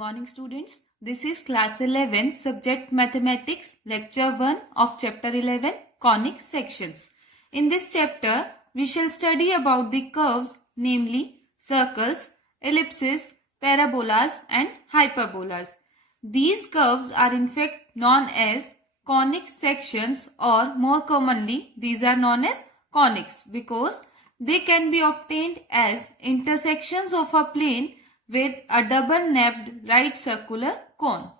Morning students, this is class 11 subject mathematics lecture 1 of chapter 11 conic sections. In this chapter we shall study about the curves, namely circles, ellipses, parabolas and hyperbolas. These curves are in fact known as conic sections, or more commonly these are known as conics because they can be obtained as intersections of a plane with a double-napped right circular cone.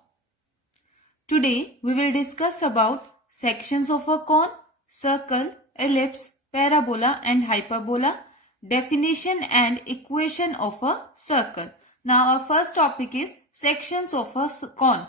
Today we will discuss about sections of a cone, circle, ellipse, parabola and hyperbola, definition and equation of a circle. Now our first topic is sections of a cone.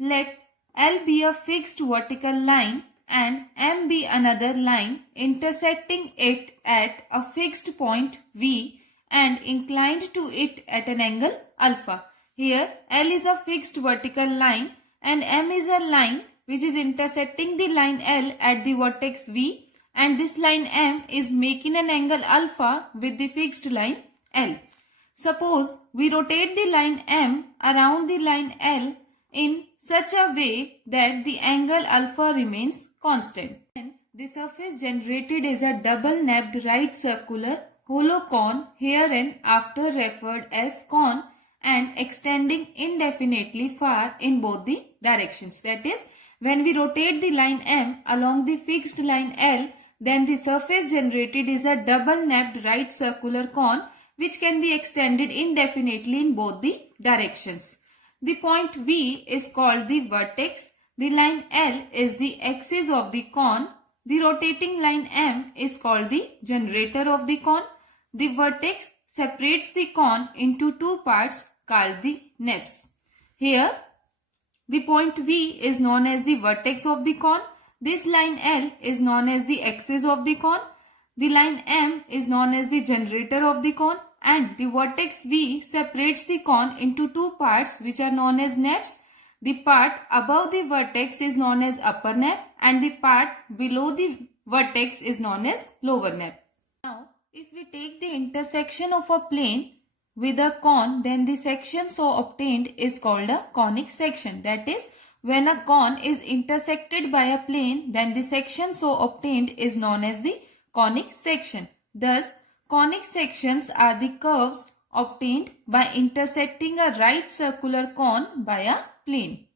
Let L be a fixed vertical line and M be another line intersecting it at a fixed point V and inclined to it at an angle alpha. Here L is a fixed vertical line and M is a line which is intersecting the line L at the vertex V, and this line M is making an angle alpha with the fixed line L. Suppose we rotate the line M around the line L in such a way that the angle alpha remains constant. Then the surface generated is a double napped right circular hollow cone, herein after referred as cone, and extending indefinitely far in both the directions. That is, when we rotate the line M along the fixed line L, then the surface generated is a double napped right circular cone which can be extended indefinitely in both the directions. The point V is called the vertex, the line L is the axis of the cone, the rotating line M is called the generator of the cone. The vertex separates the cone into two parts called the nappes. Here, the point V is known as the vertex of the cone. This line L is known as the axis of the cone. The line M is known as the generator of the cone, and the vertex V separates the cone into two parts which are known as nappes. The part above the vertex is known as upper nappe and the part below the vertex is known as lower nappe. Now, if we take the intersection of a plane with a cone, then the section so obtained is called a conic section. That is, when a cone is intersected by a plane, then the section so obtained is known as the conic section. Thus, conic sections are the curves obtained by intersecting a right circular cone by a plane.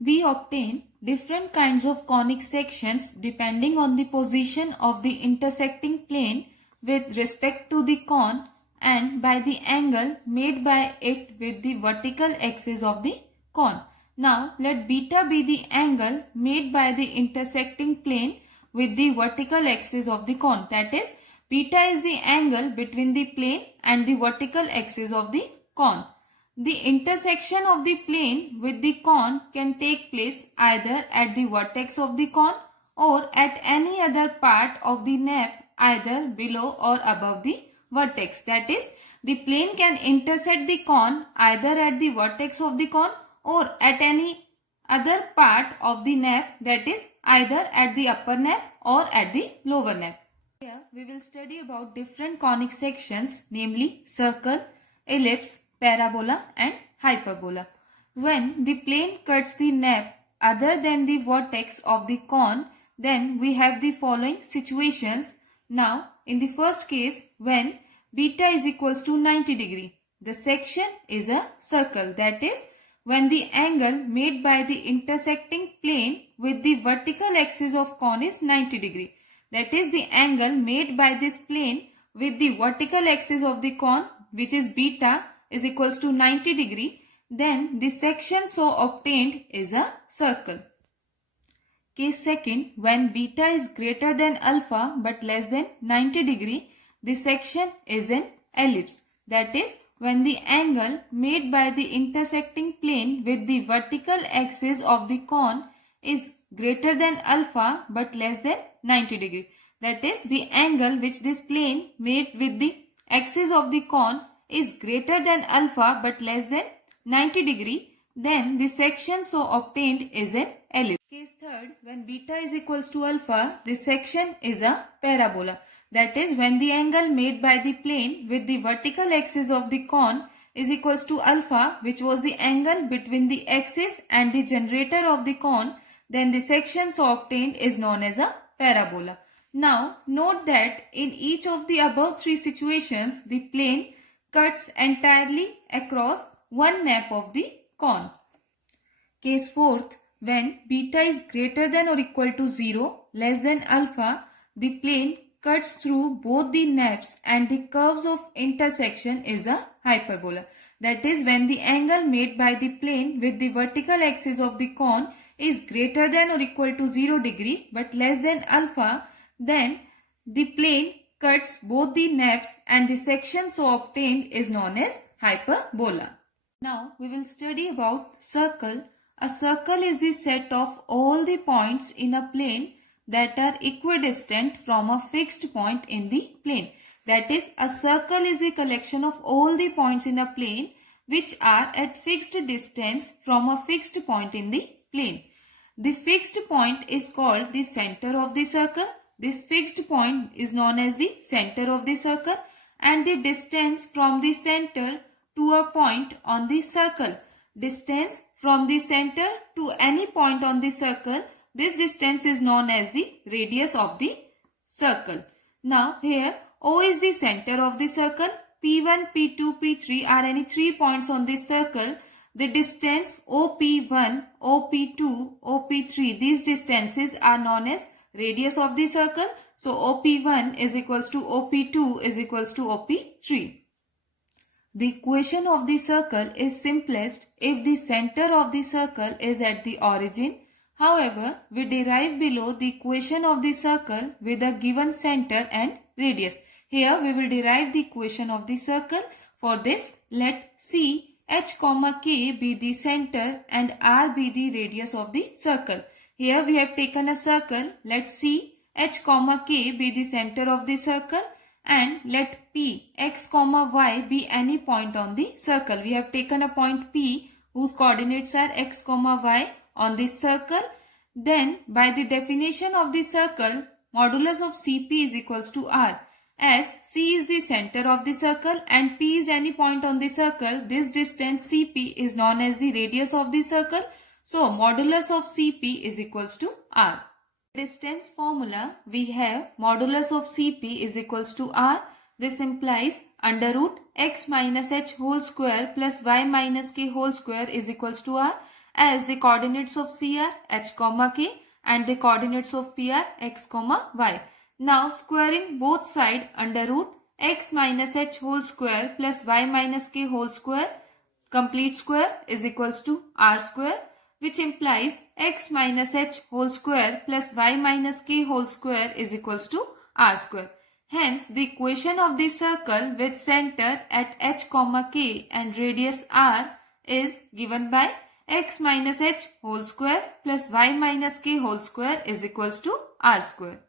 We obtain different kinds of conic sections depending on the position of the intersecting plane with respect to the cone and by the angle made by it with the vertical axis of the cone. Now let beta be the angle made by the intersecting plane with the vertical axis of the cone. That is, beta is the angle between the plane and the vertical axis of the cone. The intersection of the plane with the cone can take place either at the vertex of the cone or at any other part of the nappe, either below or above the vertex. That is, the plane can intersect the cone either at the vertex of the cone or at any other part of the nappe, that is either at the upper nappe or at the lower nappe. Here we will study about different conic sections, namely circle, ellipse, parabola and hyperbola. When the plane cuts the nappe other than the vertex of the cone, then we have the following situations. Now, in the first case, when beta is equals to 90 degree, the section is a circle. That is, when the angle made by the intersecting plane with the vertical axis of cone is 90 degree. That is, the angle made by this plane with the vertical axis of the cone, which is beta, is equals to 90 degree, then the section so obtained is a circle. Case second, when beta is greater than alpha but less than 90 degree, the section is an ellipse. That is, when the angle made by the intersecting plane with the vertical axis of the cone is greater than alpha but less than 90 degree. That is, the angle which this plane made with the axis of the cone is greater than alpha but less than 90 degree, then the section so obtained is an ellipse. Case third, when beta is equals to alpha, the section is a parabola. That is, when the angle made by the plane with the vertical axis of the cone is equals to alpha, which was the angle between the axis and the generator of the cone, then the section so obtained is known as a parabola. Now note that in each of the above three situations, the plane cuts entirely across one nap of the cone. Case fourth, when beta is greater than or equal to 0, less than alpha, the plane cuts through both the naps and the curves of intersection is a hyperbola. That is, when the angle made by the plane with the vertical axis of the cone is greater than or equal to 0 degree but less than alpha, then the plane cuts both the naps and the section so obtained is known as hyperbola. Now we will study about circle. A circle is the set of all the points in a plane that are equidistant from a fixed point in the plane. That is, a circle is the collection of all the points in a plane which are at fixed distance from a fixed point in the plane. The fixed point is called the center of the circle. This fixed point is known as the center of the circle, and the distance from the center to a point on the circle. Distance from the center to any point on the circle, this distance is known as the radius of the circle. Now here O is the center of the circle. P1, P2, P3 are any three points on this circle. The distance OP1, OP2, OP3, these distances are known as radius of the circle. So OP1 is equals to OP2 is equals to OP3. The equation of the circle is simplest if the center of the circle is at the origin. However, we derive below the equation of the circle with a given center and radius. Here we will derive the equation of the circle. For this, let C, H, K be the center and R be the radius of the circle. Here we have taken a circle. Let C, H, K be the center of the circle, and let P, X, Y be any point on the circle. We have taken a point P whose coordinates are X, Y on this circle. Then by the definition of the circle, modulus of CP is equals to R. As C is the center of the circle and P is any point on the circle, this distance CP is known as the radius of the circle. So modulus of CP is equals to R. Distance formula, we have modulus of CP is equals to R. This implies under root x minus h whole square plus y minus k whole square is equals to R, as the coordinates of C are h, k and the coordinates of P are x, y. Now squaring both sides, under root x minus h whole square plus y minus k whole square complete square is equals to R square, which implies x minus h whole square plus y minus k whole square is equals to R square. Hence, the equation of the circle with center at h, k and radius R is given by x minus h whole square plus y minus k whole square is equals to R square.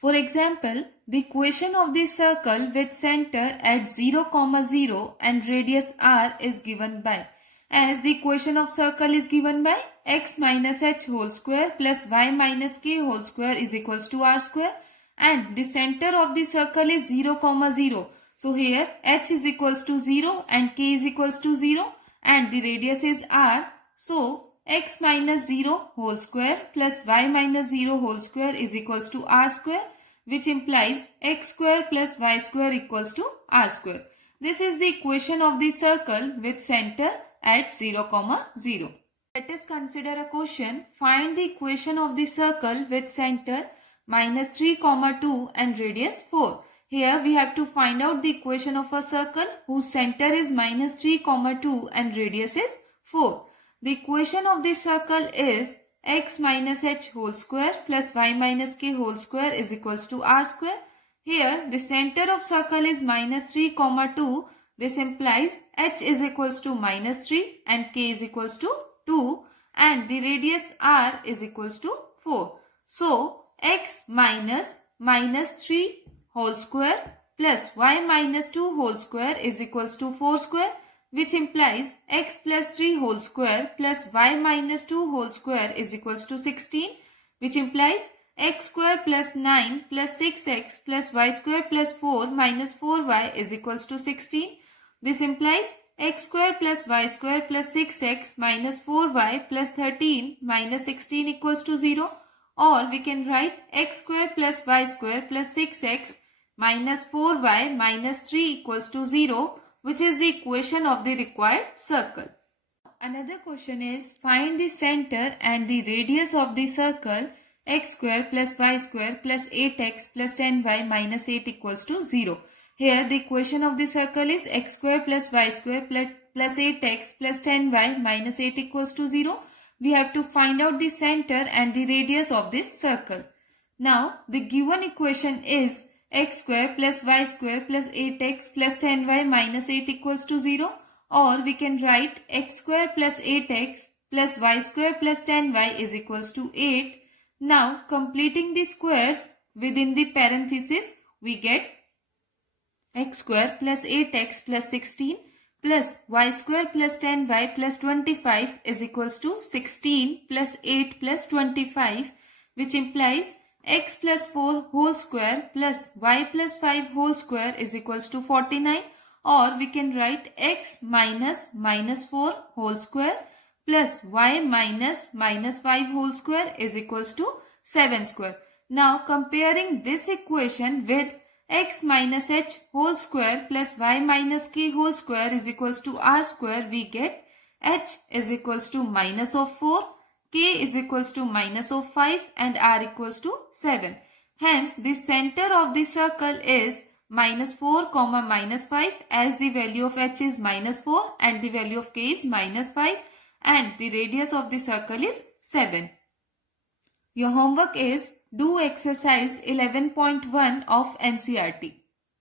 For example, the equation of the circle with center at 0, 0 and radius R is given by, as the equation of circle is given by x minus h whole square plus y minus k whole square is equals to R square, and the center of the circle is 0, 0. So here h is equals to 0 and k is equals to 0 and the radius is R. So x minus 0 whole square plus y minus 0 whole square is equals to R square, which implies x square plus y square equals to R square. This is the equation of the circle with center at 0, 0. Let us consider a question. Find the equation of the circle with center minus 3, 2 and radius 4. Here we have to find out the equation of a circle whose center is minus 3, 2 and radius is 4. The equation of the circle is x minus h whole square plus y minus k whole square is equals to R square. Here the center of circle is minus 3, 2. This implies h is equals to minus 3 and k is equals to 2 and the radius R is equals to 4. So x minus 3 whole square plus y minus 2 whole square is equals to 4 square, which implies x plus 3 whole square plus y minus 2 whole square is equals to 16, which implies x square plus 9 plus 6x plus y square plus 4 minus 4y is equals to 16. This implies x square plus y square plus 6x minus 4y plus 13 minus 16 equals to 0. Or we can write x square plus y square plus 6x minus 4y minus 3 equals to 0, which is the equation of the required circle. Another question is, find the center and the radius of the circle x square plus y square plus 8x plus 10y minus 8 equals to 0. Here the equation of the circle is x square plus y square plus 8x plus 10y minus 8 equals to 0. We have to find out the center and the radius of this circle. Now the given equation is x square plus y square plus 8x plus 10y minus 8 equals to 0. Or we can write x square plus 8x plus y square plus 10y is equals to 8. Now completing the squares within the parenthesis, we get x square plus 8x plus 16 plus y square plus 10y plus 25 is equals to 16 plus 8 plus 25, which implies x plus 4 whole square plus y plus 5 whole square is equals to 49. Or we can write x minus 4 whole square plus y minus 5 whole square is equals to 7 square. Now comparing this equation with x minus h whole square plus y minus k whole square is equals to r square, we get h is equals to minus of 4, k is equals to minus of 5 and r equals to 7. Hence the center of the circle is minus 4 comma minus 5, as the value of h is minus 4 and the value of k is minus 5 and the radius of the circle is 7. Your homework is do exercise 11.1 of NCERT.